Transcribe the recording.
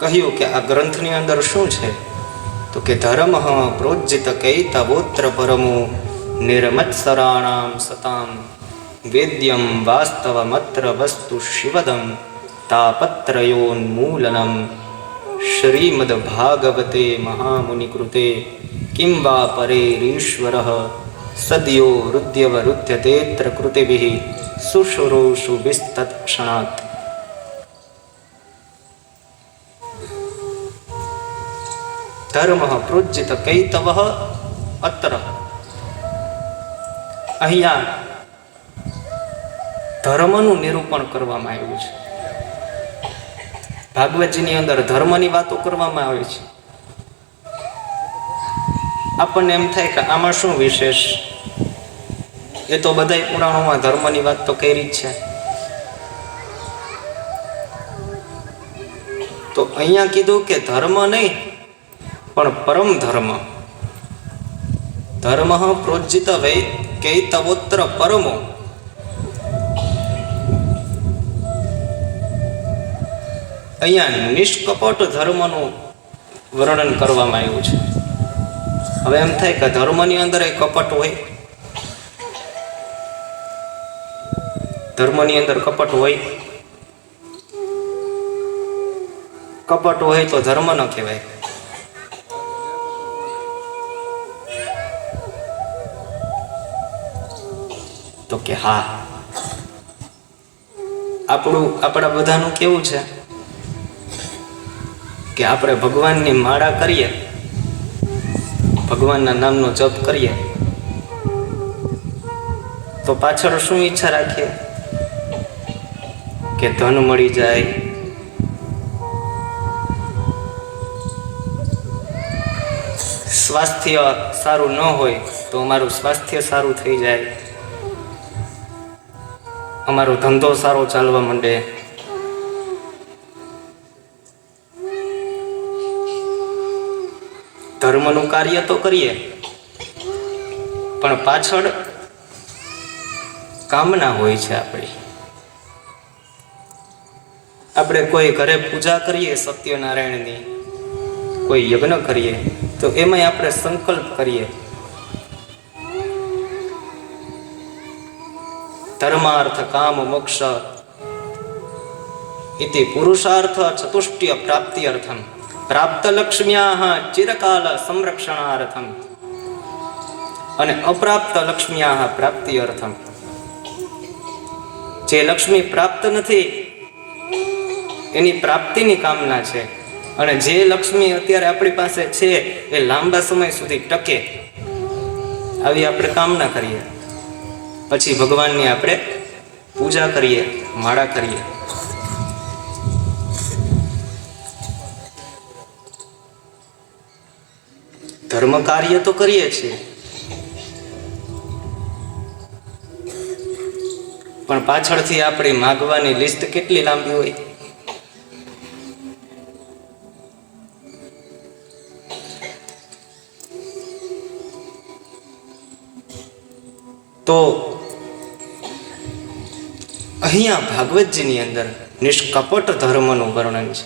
કહ્યું કે આ ગ્રંથની અંદર શું છે? તો કે ધર્મ પ્રોજ્જિત કૈતવોત્ર પરમો નિર્મત્સરાણામ સતામ વેદ્યમ વાસ્તવમત્ર વસ્તુ શિવદમ તાપત્રયોન્મૂલનમ શ્રીમદ ભાગવતે મહામુનિકૃતે કિં વા પરેરીશ્વરઃ સદ્યો હૃદ્યવરુધ્યતેત્ર કૃતિભિઃ શુશ્રૂષુ વિસ્તત્ક્ષણાત. ધર્મ પ્રોજ્જિત કૈતવ અત્ર. અહીંયા ધર્મનું નિરૂપણ કરવામાં આવ્યું છે. ભાગવતજીની અંદર ધર્મની વાતો કરવામાં આવે છે. આપણને એમ થાય કે આમાં શું વિશેષ? એ તો બધાય પુરાણોમાં ધર્મની વાત તો કરી જ છે. તો અહીંયા કીધું કે ધર્મ નહીં પણ પરમ ધર્મ. ધર્મ પ્રોજ્જિત વૈ કૈતવોત્ર પરમો. અહીંયા નિષ્કપટ ધર્મનું વર્ણન કરવામાં આવ્યું છે. હવે એમ થાય કે ધર્મની અંદર એ કપટ હોય? ધર્મની અંદર કપટ હોય? કપટ હોય તો ધર્મ ન કહેવાય. તો કે હા, આપણા બધાનું કેવું છે કે આપણે ભગવાનની માળા કરીએ, ભગવાનના નામનો જપ કરીએ તો પાછળ શું ઈચ્છા રાખીએ? કે ધન મળી જાય, સ્વાસ્થ્ય સારું ન હોય તો અમારું સ્વાસ્થ્ય સારું થઈ જાય, અમારો ધંધો સારો ચાલવા માંડે. ધર્મનું કાર્ય તો કરીએ પણ પાછળ કામના હોય છે આપણી. આપણે કોઈ ઘરે પૂજા કરીએ સત્યનારાયણની, કોઈ યજ્ઞ કરીએ તો એમાંય આપણે સંકલ્પ કરીએ ધર્માર્થ કામ મોક્ષ ઇતિ પુરુષાર્થ ચતુષ્ટય પ્રાપ્તિ અર્થમ પ્રાપ્ત લક્ષ્મ્યા ચિરકાલ સંરક્ષણાર્થમ અને અપ્રાપ્ત લક્ષ્મ્યા પ્રાપ્તિ અર્થમ. જે લક્ષ્મી પ્રાપ્ત નથી એની પ્રાપ્તિની કામના છે, અને જે લક્ષ્મી અત્યારે આપણી પાસે છે એ લાંબા સમય સુધી ટકે આવી આપણે કામના કરીએ. પછી ભગવાનની આપણે પૂજા કરીએ, માળા કરીએ. ધર્મ કાર્ય તો કરીએ છીએ પણ પાછળથી આપણી માગવાની લિસ્ટ કેટલી લાંબી હોય. તો અહીંયા ભાગવતજીની અંદર નિષ્કપટ ધર્મનું વર્ણન છે.